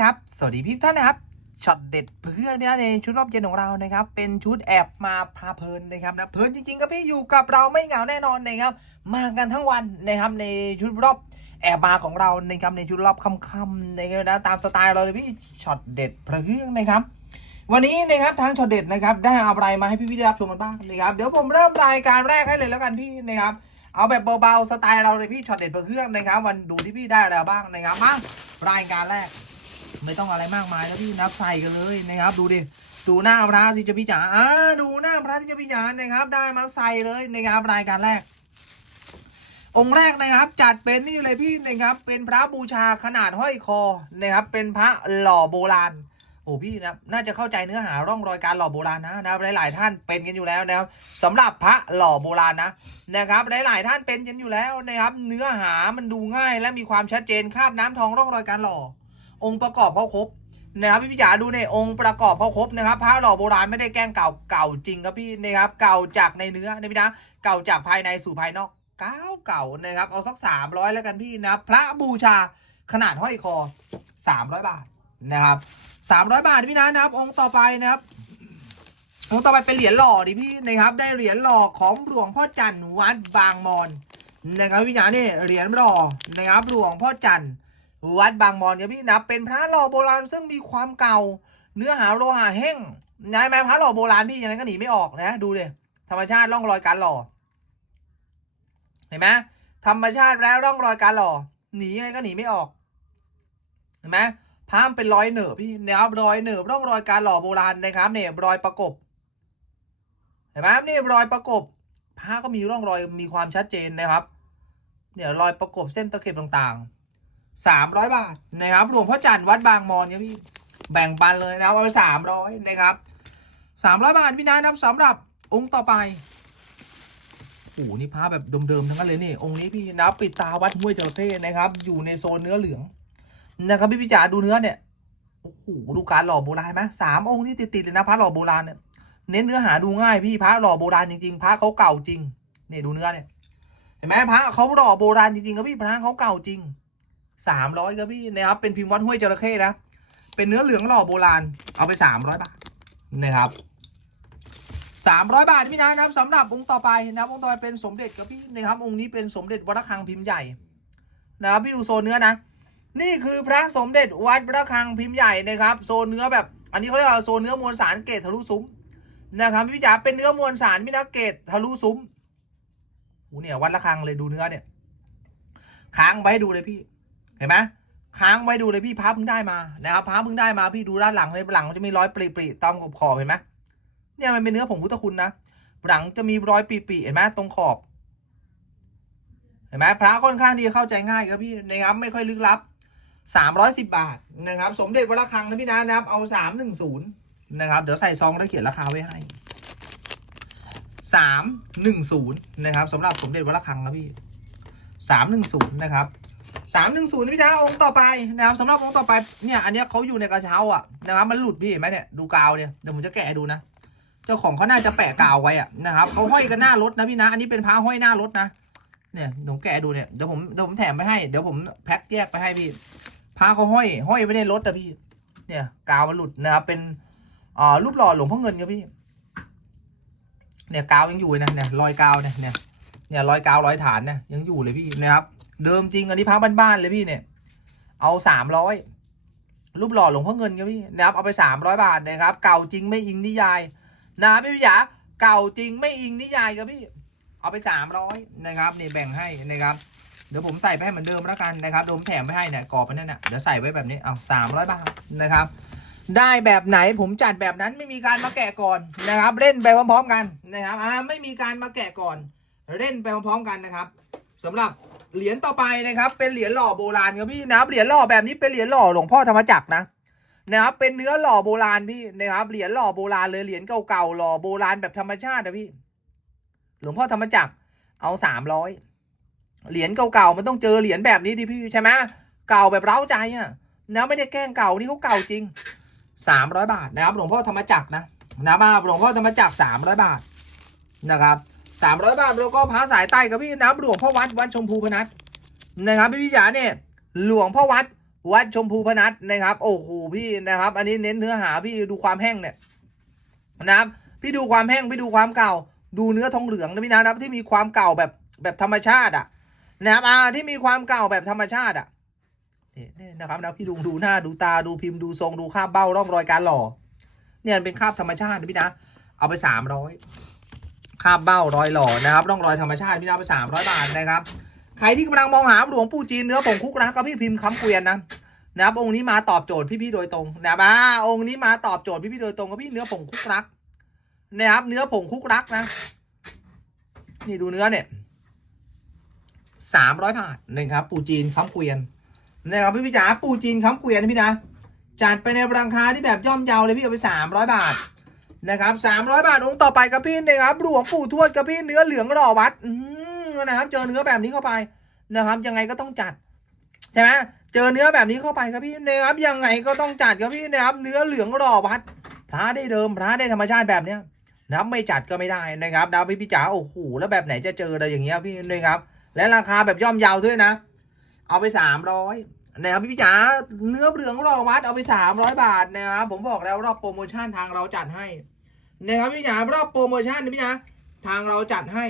ครับ สวัสดีพี่ท่านนะครับช็อตเด็ดเพื่อนพี่นในชุดรอบเย็นของเรานะครับ เป็นชุดแอบมาพาเพลินนะครับนะเพลินจริงๆครับพี่อยู่กับเราไม่เหงาแน่นอนนะครับ มากันทั้งวันนะครับในชุดรอบแอบมาของเรานะครับในชุดรอบค่ำๆนะครับนะตามสไตล์เราเลยพี่ช็อตเด็ดเพื่อนนะครับ วันนี้นะครับทางช็อตเด็ดนะครับ ได้เอาอะไรมาให้พี่ๆได้รับชมกันบ้างนะครับเดี๋ยวผมเริ่มรายการแรกให้เลยแล้วกันพี่นะครับเอาแบบเบาๆสไตล์เราเลยพี่ช็อตเด็ดเพื่อเครื่องนะครับ วันดูที่พี่ได้อะไรบ้างนะครับมารายการแรก ไม่ต้องอะไรมากมายแล้วพี่นับใส่กันเลยนะครับ ดูดิดูหน้าพระที่จะพี่จ๋าอ่าดูหน้าพระที่จะพี่จ๋านะครับ ได้มาใส่เลยนะครับรายการแรก องค์แรกนะครับ จัดเป็นนี่เลยพี่นะครับ เป็นพระบูชาขนาดห้อยคอนะครับ เป็นพระหล่อโบราณโอ้พี่นะน่าจะเข้าใจเนื้อหาร่องรอยการหล่อโบราณนะนะครับหลายๆท่านเป็นกันอยู่แล้วนะครับสำหรับพระหล่อโบราณนะนะครับหลายๆท่านเป็นกันอยู่แล้วนะครับ เนื้อหามันดูง่ายและมีความชัดเจนคาบน้ำทองร่องรอยการหล่อ องค์ประกอบเขาครบนะครับพี่พิจารดูในองค์ประกอบเขาครบนะครับพระหล่อโบราณไม่ได้แกล้งเก่าเก่าจริงครับพี่นะครับเก่าจากในเนื้อนะพี่นะเก่าจากภายในสู่ภายนอกเก่าเก่านะครับเอาสักสามร้อยแล้วกันพี่นะครับพระบูชาขนาดห้อยคอสามร้อยบาทนะครับสามร้อยบาทพี่นะนะครับ องค์ต่อไปนะครับองค์ต่อไปเป็นเหรียญหล่อดิพี่นะครับ ได้เหรียญหล่อของหลวงพ่อจันทร์วัดบางมอนนะครับพี่จ๋านี่ยเหรียญหล่อนะครับหลวงพ่อจันทร์ วัดบางมอนครับพี่นะเป็นพระหล่อโบราณซึ่งมีความเก่า เนื้อหาโลหะแห้งนายแม่พระหล่อโบราณพี่ยังไงก็หนีไม่ออกนะดูเลยธรรมชาติร่องรอยการหล่อเห็นไหมธรรมชาติแล้วร่องรอยการหล่อหนียังไงก็หนีไม่ออกเห็นไหมพระมันเป็นรอยเหนือบพี่นะครับรอยเหนือบร่องรอยการหล่อโบราณนะครับเนี่ยรอยประกบเห็นไหมนี่รอยประกบผ้าก็มีร่องรอยมีความชัดเจนนะครับเนี่ยรอยประกบเส้นตะเข็บต่างๆ สามร้อยบาทนะครับหลวงพ่อจันทร์วัดบางมอนเนี่ยพี่แบ่งปันเลยนะเอาไปสามร้อยนะครับสามร้อยบาทพี่นะนะครับสำหรับองค์ต่อไปโอ้โหนี่ผ้าแบบเดิมๆทั้งนั้นเลยนี่องค์นี้พี่นะปิดตาวัดห้วยจระเข้นะครับ อยู่ในโซนเนื้อเหลืองนะครับพี่พิจารดูเนื้อเนี่ยโอ้โหดูการหล่อโบราณไหมสามองค์นี่ติดๆเลยนะพระหล่อโบราณเนี่ยเน้นเนื้อหาดูง่ายพี่พระหล่อโบราณจริงๆพระเขาเก่าจริงเนี่ยดูเนื้อเนี่ยเห็นไหมพระเขาหล่อโบราณจริงๆครับพี่พระเขาเก่าจริง สามร้อยครับพี่นะครับเป็นพิมพ์วัดห้วยจระเข้นะเป็นเนื้อเหลืองหล่อโบราณเอาไปสามร้อยบาทนะครับสามร้อยบาทพี่นะนะครับสำหรับองค์ต่อไปนะครับองค์ต่อไปเป็นสมเด็จครับพี่นะครับองค์นี้เป็นสมเด็จวัดระฆังพิมพ์ใหญ่นะครับพี่ดูโซนเนื้อนะ นี่คือพระสมเด็จวัดระฆังพิมพ์ใหญ่นะครับโซนเนื้อแบบ อันนี้เขาเรียกว่าโซนเนื้อมวลสารเกตทะลุซุ้มนะครับพี่จ๋าเป็นเนื้อมวลสารพี่นักเกตทะลุซุ้มโอ้เนี่ยวัดละครังเลยดูเนื้อเนี่ยค้างไว้ดูเลยพี่ เห็นไหมค้างไว้ดูเลยพี่พับเพิ่งได้มานะครับพับเพิ่งได้มาพี่ดูด้านหลังเลยหลังมันจะมีรอยปริๆตามขอบขอบเห็นไหมเนี่ยมันเป็นเนื้อผงพุทธคุณนะหลังจะมีรอยปริๆเห็นไหมตรงขอบ เห็นไหมพระค่อนข้างดีเข้าใจง่ายครับพี่นะครับไม่ค่อยลึกลับสามร้อยสิบบาทนะครับ สมเด็จวระฆังนะพี่นะนะครับ เอาสามหนึ่งศูนย์นะครับ เดี๋ยวใส่ซองแล้วเขียนราคาไว้ให้สามหนึ่งศูนย์นะครับสำหรับสมเด็จวระฆังนะพี่สามหนึ่งศูนย์นะครับ สามหนึ่งศูนย์พี่นะองค์ต่อไปนะครับสำหรับองค์ต่อไปเนี่ยอันนี้เขาอยู่ในกระเช้าอะนะครับมันหลุดพี่เห็นไหมเนี่ยดูกาวเนี่ยเดี๋ยวผมจะแกะดูนะเจ้าของเขาน่าจะแปะกาวไว้อะนะครับเขาห้อยกันหน้ารถนะพี่นะ อันนี้เป็นพระห้อยหน้ารถนะเนี่ยหนูแกะดูเนี่ยเดี๋ยวผมเดี๋ยวผมแถมไปให้เดี๋ยวผมแพ็คแยกไปให้พี่พระเขาห้อยห้อยไว้ในรถอะพี่ เนี่ยกาวมันหลุดนะครับเป็นอ่ารูปหล่อหลวงพ่อเงินครับพี่ เนี่ยกาวยังอยู่นะเนี่ยรอยกาวเนี่ยเนี่ยเนี่ยรอยกาวรอยฐานเนี่ยยังอยู่เลยพี่นะครับ เดิมจริงอันนี้พระบ้านๆเลยพี่เนี่ย เอาสามร้อยรูปหล่อหลวงพ่อเงินครับพี่นะครับเอาไปสามร้อยบาทนะครับ เก่าจริงไม่อิงนิยายนะครับพี่พิยาเก่าจริงไม่อิงนิยายครับพี่ เอาไปสามร้อยนะครับนี่แบ่งให้นะครับ เดี๋ยวผมใส่ไปให้เหมือนเดิมแล้วกันนะครับเดี๋ยวผมแถมไปให้เนี่ยกรอบไปนั่นน่ะเดี๋ยวใส่ไว้แบบนี้เอาสามร้อยบาทนะครับ ได้แบบไหนผมจัดแบบนั้นไม่มีการมาแกะก่อนนะครับ เล่นไปพร้อมๆกันนะครับอ่าไม่มีการมาแกะก่อน เล่นไปพร้อมๆกันนะครับสำหรับ เหรียญต่อไปนะครับ เป็นเหรียญหล่อโบราณครับพี่นะครับเหรียญหล่อแบบนี้เป็นเหรียญหล่อหลวงพ่อธรรมจักรนะนะครับ เป็นเนื้อหล่อโบราณพี่นะครับ เหรียญหล่อโบราณเลยเหรียญเก่าๆหล่อโบราณแบบธรรมชาตินะพี่ หลวงพ่อธรรมจักรเอาสามร้อยเหรียญเก่าๆมันต้องเจอเหรียญแบบนี้ดิพี่ใช่ไหมเก่าแบบเร้าใจอะนะไม่ได้แกล้งเก่านี่เขาเก่าจริงสามร้อยบาทนะครับ หลวงพ่อธรรมจักรนะนะครับหลวงพ่อธรรมจักรสามร้อยบาทนะครับ สามร้อยบาทแล้วก็พระสายใต้กับพี่นะครับหลวงพ่อวัดวัดชมพูพนัสนะครับพี่พี่จ๋าเนี่ยหลวงพ่อวัดวัดชมพูพนัสนะครับ โอ้โหพี่นะครับ อันนี้เน้นเนื้อหาพี่ดูความแห้งเนี่ยนะครับ พี่ดูความแห้งพี่ดูความเก่า ดูเนื้อทองเหลืองนะพี่นะครับที่มีความเก่าแบบแบบธรรมชาติอะนะครับอ่าที่มีความเก่าแบบธรรมชาติอะนี่นี่นะครับนะพี่ดูดูหน้าดูตาดูพิมพ์ดูทรงดูคราบเบ้าร่องรอยการหล่อเนี่ยเป็นคราบธรรมชาตินะพี่นะ เอาไปสามร้อยาบเบ้ารอยหล่อนะครับร่องรอยธรรมชาติพี่นะเอาไปสามร้อยบาทนะครับ ใครที่กำลังมองหาหลวงปู่จีนเนื้อผงคุกนะก็พี่พิมพ์คำเกวียนนะนะครับองค์นี้มาตอบโจทย์พี่ๆโดยตรงนะครับอ่าองค์นี้มาตอบโจทย์พี่ๆโดยตรงก็พี่เนื้อผงคุกรักนะครับเนื้อผงคุกรักนะ นี่ดูเนื้อเนี่ยสามร้อยบาทนะครับปูจีนคำเกวียนนะครับพี่พี่จ๋าปูจีนคำเกวียนพี่นะจัดไปในราคาที่แบบย่อมเยาเลยพี่เอาไปสามร้อยบาท นะครับสามร้อยบาทองค์ต่อไปกับพี่นะครับหลวงปู่ทวดกับพี่เนื้อเหลืองหล่อวัดนะครับเจอเนื้อแบบนี้เข้าไปนะครับ ยังไงก็ต้องจัดใช่ไหมเจอเนื้อแบบนี้เข้าไปครับพี่นะครับ ยังไงก็ต้องจัดครับพี่นะครับ เนื้อเหลืองหล่อวัดพระได้เดิมพระได้ธรรมชาติแบบเนี้ยนับไม่จัดก็ไม่ได้นะครับดาวพี่พี่จ๋าโอ้โหแล้วแบบไหนจะเจออะไรอย่างเงี้ยพี่นะครับ และราคาแบบย่อมเยาวด้วยนะ เอาไปสามร้อยนะครับพี่พี่จ๋าเนื้อเหลืองรอวัดเอาไปสามร้อยบาทนะครับผมบอกแล้วรอบโปรโมชั่นทางเราจัดให้ นะครับพี่จ๋ารอบโปรโมชั่นนะพี่นะทางเราจัดให้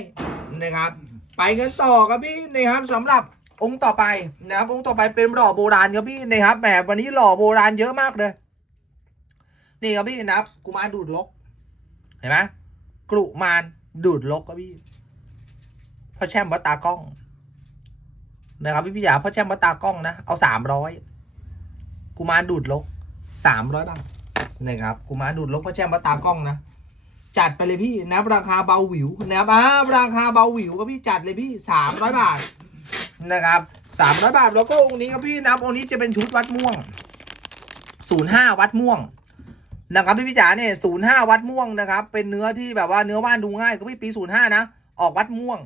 นะครับ ไปกันต่อครับพี่นะครับสำหรับองค์ต่อไปนะครับองค์ต่อไปเป็นหล่อโบราณครับพี่นะครับแบบวันนี้หล่อโบราณเยอะมากเลย นี่ครับพี่นะครับกุมารดูดลกเห็นไหมกรุมารดูดลกครับพี่พ่อแช่มวัดตากล้อง นะครับพี่พี่ยาพ่อแช่มวัดตากล้องนะเอาสามร้อยกุมารดูดลกสามร้อยบาทนะครับกุมารดูดลกพ่อแช่มวัดตากล้องนะ จัดไปเลยพี่นะราคาเบาหวิวนะครับอ่าราคาเบาหวิวก็พี่จัดเลยพี่สามร้อยบาทนะครับสามร้อยบาทแล้วก็องค์นี้ครับพี่นะองค์นี้จะเป็นชุดวัดม่วงศูนย์ห้าวัดม่วงนะครับพี่พี่จ๋าเนี่ยศูนย์ห้าวัดม่วงนะครับ เป็นเนื้อที่แบบว่าเนื้อว่านดูง่ายก็พี่ปีศูนย์ห้านะ ออกวัดม่วง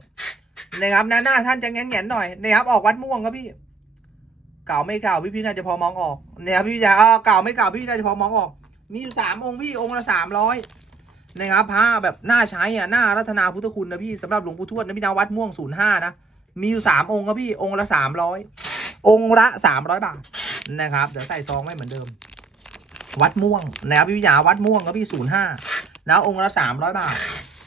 นะครับหน้าหน้าท่านจะแง่นแง่นหน่อยนะครับออกวัดม่วงครับพี่ เก่าไม่เก่าพี่พี่น่าจะพอมองออกเนี่ยครับพี่พี่จ๋าอ่าเก่าไม่เก่าพี่น่าจะพอมองออก มีอยู่สามองค์พี่องค์ละสามร้อย นะครับพระแบบน่าใช้อะหน้ารัตนาพุทธคุณนะพี่สำหรับหลวงปู่ทวดนะพี่นาวัดม่วงศูนย์ห้านะมีอยู่สามองค์ครับพี่องค์ละสามร้อยองค์ละสามร้อยบาทนะครับ เดี๋ยวใส่ซองไว้เหมือนเดิม วัดม่วงนะครับพี่วิทยาวัดม่วงก็พี่ศูนย์ห้านะองค์ละสามร้อยบาท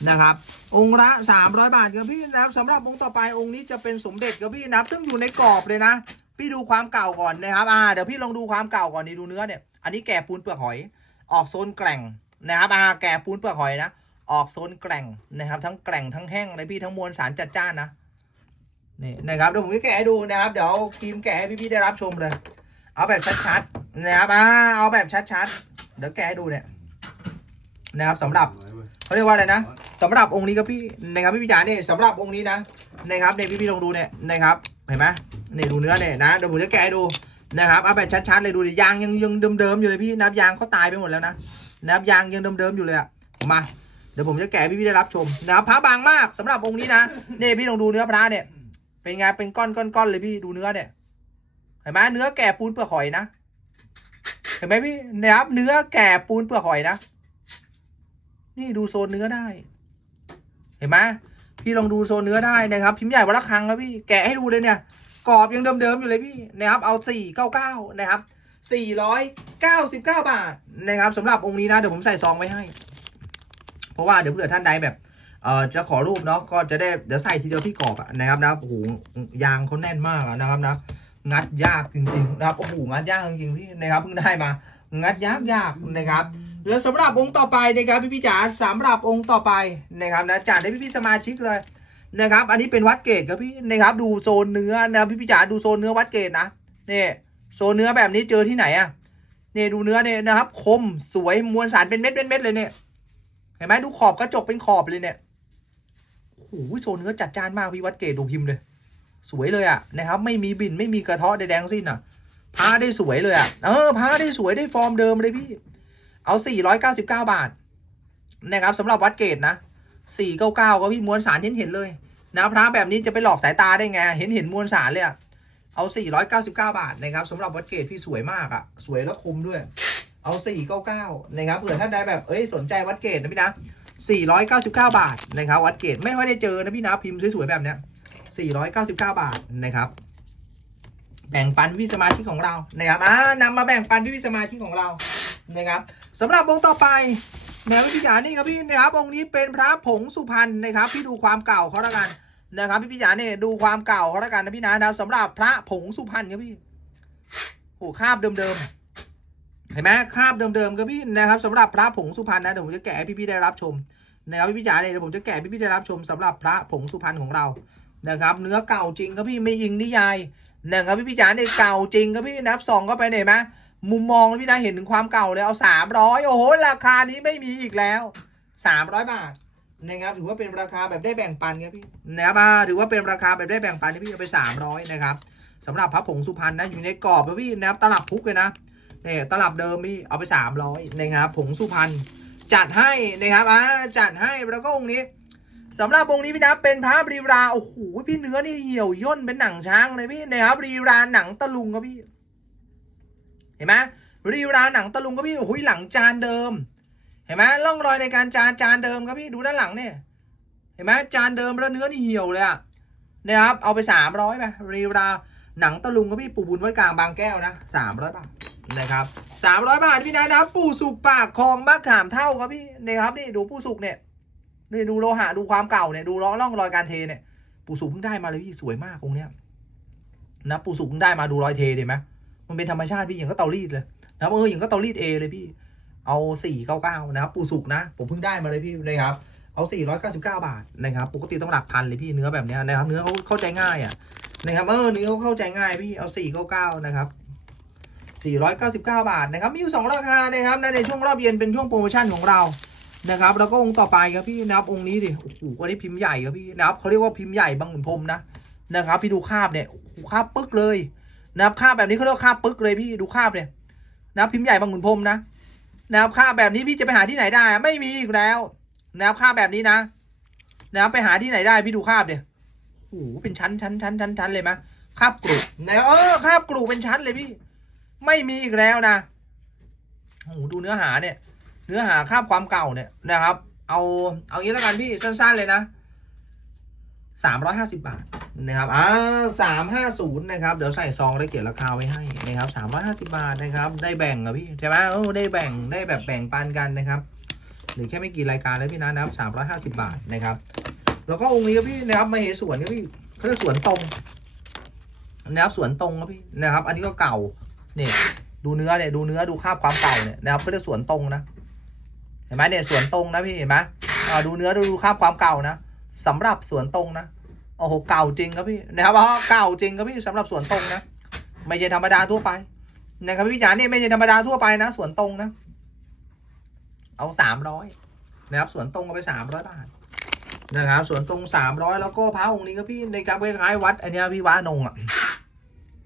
นะครับ องค์ละสามร้อยบาทครับพี่นะครับสำหรับองค์ต่อไปองค์นี้จะเป็นสมเด็จครับพี่นะครับซึ่งอยู่ในกรอบเลยนะ พี่ดูความเก่าก่อนนะครับอ่าเดี๋ยวพี่ลองดูความเก่าก่อนนี่ดูเนื้อเนี่ยอันนี้แก่ปูนเปลือกหอย ออกโซนแกร่ง นะครับอาแก่ปูนเปลือกหอยนะ ออกโซนแกร่งนะครับ ทั้งแกร่งทั้งแห้งเลยพี่ทั้งมวลสารจัดจ้านนะนี่นะครับเดี๋ยวผมจะแกะให้ดูนะครับ เดี๋ยวครีมแกะให้พี่ๆได้รับชมเลย เอาแบบชัดๆนะครับอ่าเอาแบบชัดๆเดี๋ยวแกะให้ดูเนี่ยนะครับสำหรับเขาเรียกว่าอะไรนะสำหรับองค์นี้ครับพี่นะครับพี่พิจารณ์นี่ยสำหรับองค์นี้นะนะครับเนี่ยพี่ๆลองดูเนี่ยนะครับเห็นไหมเนี่ยดูเนื้อเนี่ยนะเดี๋ยวผมจะแกะให้ดูนะครับเอาแบบชัดๆเลยดูดิยางยังยังเดิมๆอยู่เลยพี่นับยางเขาตายไปหมดแล้วนะ นะครับยางยังเดิมๆอยู่เลยอะมา เดี๋ยวผมจะแกะให้พี่ๆได้รับชมนะครับพระบางมากสำหรับองค์นี้นะเนี่พี่ลองดูเนื้อพระเนี่ย เป็นไงเป็นก้อนๆๆเลยพี่ดูเนื้อเนี่ยเห็นไหมเนื้อแก่ปูนเปลือกหอยนะเห็นไหมพี่นะครับเนื้อแก่ปูนเปลือกหอยนะนี่ดูโซนเนื้อได้ เห็นไหมพี่ลองดูโซนเนื้อได้นะครับ พิมพ์ใหญ่วัดละครังครับพี่แกะให้ดูเลยเนี่ยกรอบยังเดิมๆอยู่เลยพี่นะครับเอาสี่เก้าเก้านะครับ สี่ร้อยเก้าสิบเก้าบาทนะครับสำหรับองค์นี้นะ เดี๋ยวผมใส่ซองไว้ให้ เพราะว่าเดี๋ยวเผื่อท่านใดแบบเอ่อจะขอรูปเนาะก็จะได้เดี๋ยวใส่ทีเดียวที่กรอบนะครับนะโอ้โหยางเขาแน่นมากนะครับนะงัดยากจริงๆนะครับโอ้โหงัดยากจริงๆพี่นะครับเพิ่งได้มา งัดยากยากนะครับแล้วสำหรับองค์ต่อไปนะครับพี่พี่จ๋าสำหรับองค์ต่อไปนะครับนะจัดให้พี่พี่สมาชิกเลยนะครับ อันนี้เป็นวัดเกตครับพี่นะครับดูโซนเนื้อนะพี่พี่จ๋าดูโซนเนื้อวัดเกตนะนี่ โซเนื้อแบบนี้เจอที่ไหนอะเนี่ยดูเนื้อเนี่ยนะครับ คมสวยมวลสารเป็นเม็ดเป็นเม็ดเลยเนี่ย เห็นไหมดูขอบกระจกเป็นขอบเลยเนี่ยโอ้โหโซเนื้อจัดจ้านมากพี่วัดเกตดูพิมพ์เลย สวยเลยอะนะครับ ไม่มีบินไม่มีกระเทาะใดๆทั้งสิ้นอะพาได้สวยเลยอะเออพาได้สวยได้ฟอร์มเดิมเลยพี่ เอา 499 บาท นะครับสำหรับวัดเกตนะ 499ก็พี่มวลสารเห็นเห็นเลยนะพระแบบนี้จะไปหลอกสายตาได้ไง เห็นเห็นมวลสารเลยอะ เอา 499 บาทนะครับสำหรับวัดเกตพี่สวยมากอะ สวยแล้วคมด้วย เอา 499 นะครับเผื่อท่านใดแบบเอ้ยสนใจวัดเกตนะพี่นะ 499 บาทนะครับ วัดเกตไม่ค่อยได้เจอนะพี่นะพิมพ์สวยๆแบบเนี้ย 499 บาทนะครับ แบ่งปันพี่สมาชิกของเรานะครับอ่านำมาแบ่งปันพี่สมาชิกของเรานะครับสำหรับองค์ต่อไปแนะครับพี่ๆจ๋านี่ครับพี่นะครับองค์นี้เป็นพระผงสุพรรณนะครับพี่ดูความเก่าเขาล้วกัน นะครับพี่ๆจ๋าเนี่ยดูความเก่าเขาแล้วกันนะพี่นะนะครับสำหรับพระผงสุพรรณครับพี่โอ้คาบเดิมๆเห็นไหมคาบเดิมๆครับพี่นะครับสำหรับพระผงสุพรรณนะเดี๋ยวผมจะแกะให้พี่ๆได้รับชมนะครับพี่ๆจ๋าเนี่ยเดี๋ยวผมจะแกะให้พี่ได้รับชมสำหรับพระผงสุพรรณของเรานะครับ เนื้อเก่าจริงครับพี่ไม่ยิงนิยายนะครับพี่พี่จ๋าเนี่ยเก่าจริงครับพี่นับสองเข้าไปเนี่ยเห็นไหมมุมมองพี่นะเห็นถึงความเก่าเลยเอาสามร้อยโอ้โหราคานี้ไม่มีอีกแล้วสามร้อยบาท นะครับถือว่าเป็นราคาแบบได้แบ่งปันครับพี่นะครับถือว่าเป็นราคาแบบได้แบ่งปันที่พี่เอาไปสามร้อยนะครับสำหรับพระผงสุพรรณนะอยู่ในกรอบครับพี่นะครับตลับพุกเลยนะเนี่ยตลับเดิมพี่เอาไปสามร้อยนะครับผงสุพรรณจัดให้นะครับอ่าจัดให้แล้วก็องค์นี้สำหรับองค์นี้พี่นะเป็นพระบรีราโอ้โหพี่เนื้อนี่เหี่ยวย่นเป็นหนังช้างเลยพี่นะครับรีราหนังตะลุงครับพี่ เห็นไหมรีราหนังตะลุงครับพี่โอ้โหหลังจานเดิม เห็นไหมร่องรอยในการจานจานเดิมครับพี่ดูด้านหลังเนี่ยเห็นไหมจานเดิมแล้วเนื้อนี่เหี่ยวเลยอะนะครับเอาไปสามร้อยไปรีราหนังตะลุงครับพี่ปู่บุญไว้กลางบางแก้วนะสามร้อยบาทนะครับสามร้อยบาทพี่นะนะปู่สุกปากคลองมะขามเท่าครับพี่นะครับนี่ดูปู่สุกเนี่ยนี่ดูโลหะดูความเก่าเนี่ยดูร่องร่องรอยการเทเนี่ยปู่สุกเพิ่งได้มาเลยพี่สวยมากองเนี้ยนะปู่สุกเพิ่งได้มาดูรอยเทเห็นไหมมันเป็นธรรมชาติพี่อย่างก็เตารีดเลยนะครับเอออย่างก็เตารีดเอเลยพี่ เอาสี่เก้าเก้านะครับ ปูสุกนะ ผมเพิ่งได้มาเลยพี่นะครับ เอาสี่ร้อยเก้าสิบเก้าบาทนะครับ ปกติต้องหลักพันเลยพี่เนื้อแบบนี้นะครับ เนื้อเขาเข้าใจง่ายอะนะครับเออเนื้อเขาเข้าใจง่ายพี่เอาสี่เก้าเก้านะครับสี่ร้อยเก้าสิบเก้าบาทนะครับมีอยู่สองราคานะครับในช่วงรอบเย็นเป็นช่วงโปรโมชั่นของเรานะครับแล้วก็องค์ต่อไปครับพี่นะครับองค์นี้ดิโอ้โหอันนี้พิมพ์ใหญ่ครับพี่นะครับเขาเรียกว่าพิมพ์ใหญ่บางขุนพรมนะนะครับ พี่ดูคาบเนี่ยคาบปึ๊กเลยนะครับคาบแบบนี้เขาเรียกคาบปึ๊กเลยพี่ดูคาบเนี่ยนะพิมพ์ใหญ่บางขุนพรมนะ นะครับคาแบบนี้พี่จะไปหาที่ไหนได้ ไม่มีอีกแล้วนะครับคาแบบนี้นะนะครับไปหาที่ไหนได้พี่ดูคาบเนี่ยโอ้โหเป็นชั้นชั้นชั้นชั้นชั้นเลยไหมคาบกรุนะเออคาบกรุเป็นชั้นเลยพี่ ไม่มีอีกแล้วนะโอ้โหดูเนื้อหาเนี่ย เนื้อหาคาบความเก่าเนี่ยนะครับ เอาเอางี้แล้วกันพี่สั้นๆเลยนะ สามร้อยห้าสิบาทนะครับอ่าสามห้าศูนย์นะครับเดี๋ยวใส่ซองได้เขียนราคาไว้ให้นะครับสามร้อยห้าสิบาทนะครับ ได้แบ่งอะพี่ใช่ไหมโอ้ได้แบ่งได้แบบแบ่งปันกันนะครับหรือแค่ไม่กี่รายการแล้วพี่นะนะครับสามร้อยห้าสิบาทนะครับ แล้วก็องค์นี้ครับพี่นะครับมาเหสวนครับพี่เขาเรียกสวนตรงนะครับสวนตรงครับพี่นะครับ อันนี้ก็เก่าเนี่ยดูเนื้อเนี่ยดูเนื้อดูคาบความเก่าเนี่ยนะครับเขาเรียกสวนตรงนะเห็นไหมเนี่ยสวนตรงนะพี่เห็นไหมดูเนื้อดูดูคาบความเก่านะ สำหรับสวนตรงนะโอ้โหเก่าจริงครับพี่นะครับเพราะเก่าจริงครับพี่สำหรับสวนตรงนะไม่ใช่ธรรมดาทั่วไปนะครับพี่จ๋าเนี่ยไม่ใช่ธรรมดาทั่วไปนะสวนตรงนะ เอาสามร้อยนะครับสวนตรงเอาไปสามร้อยบาทนะครับสวนตรงสามร้อยแล้วก็พระองค์นี้ครับพี่ในการคล้ายๆวัด อันนี้พี่วานงอะ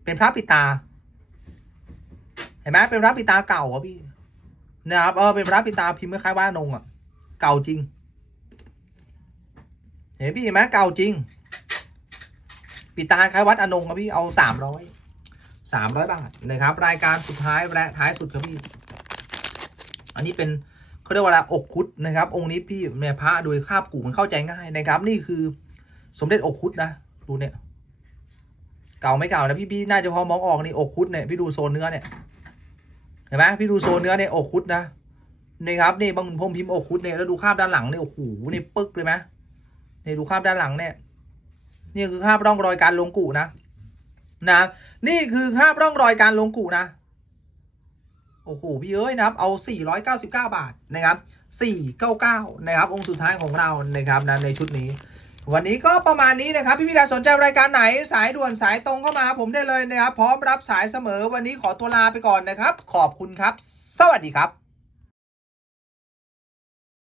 เป็นพระปิตา เห็นไหมเป็นพระปิตาเก่าอะพี่นะครับเออเป็นพระปิตาพิมพ์คล้ายๆว่านงอะ เก่าจริง เห็นพี่เห็นไหมเก่าจริง ปิตาคล้ายวัดอนงครับพี่เอาสามร้อยสามร้อยบาทนะครับ รายการสุดท้ายและท้ายสุดครับพี่ อันนี้เป็นเขาเรียกว่าอะไรอกคุดนะครับ องค์นี้พี่เนี่พระโดยคาบกูมันเข้าใจง่ายนะครับ นี่คือสมเด็จอกคุดนะดูเนี่ย เก่าไม่เก่านะพี่พี่น่าจะพอมองออกนี่อกคุดเนี่ยพี่ดูโซนเนื้อเนี่ยเห็นไหมพี่ดูโซนเนื้อในอกคุดนะนี่ครับนี่บางพมพิมพ์อกคุดเนี่ยแล้วดูคาบด้านหลังเนี่ยโอ้โหนี่ปึ๊กเลยไหม นี่ดูคราบด้านหลังเนี่ยนี่คือคราบร่องรอยการลงกุนะนะนี่คือคราบร่องรอยการลงกุนะโอ้โหพี่เอ้ยนะครับเอา 499 บาทนะครับ 499 นะครับองค์สุดท้ายของเรานะครับนะในชุดนี้ วันนี้ก็ประมาณนี้นะครับ พี่พี่ดาสนใจรายการไหนสายด่วนสายตรงเข้ามาหาผมได้เลยนะครับ พร้อมรับสายเสมอวันนี้ขอตัวลาไปก่อนนะครับ ขอบคุณครับ สวัสดีครับ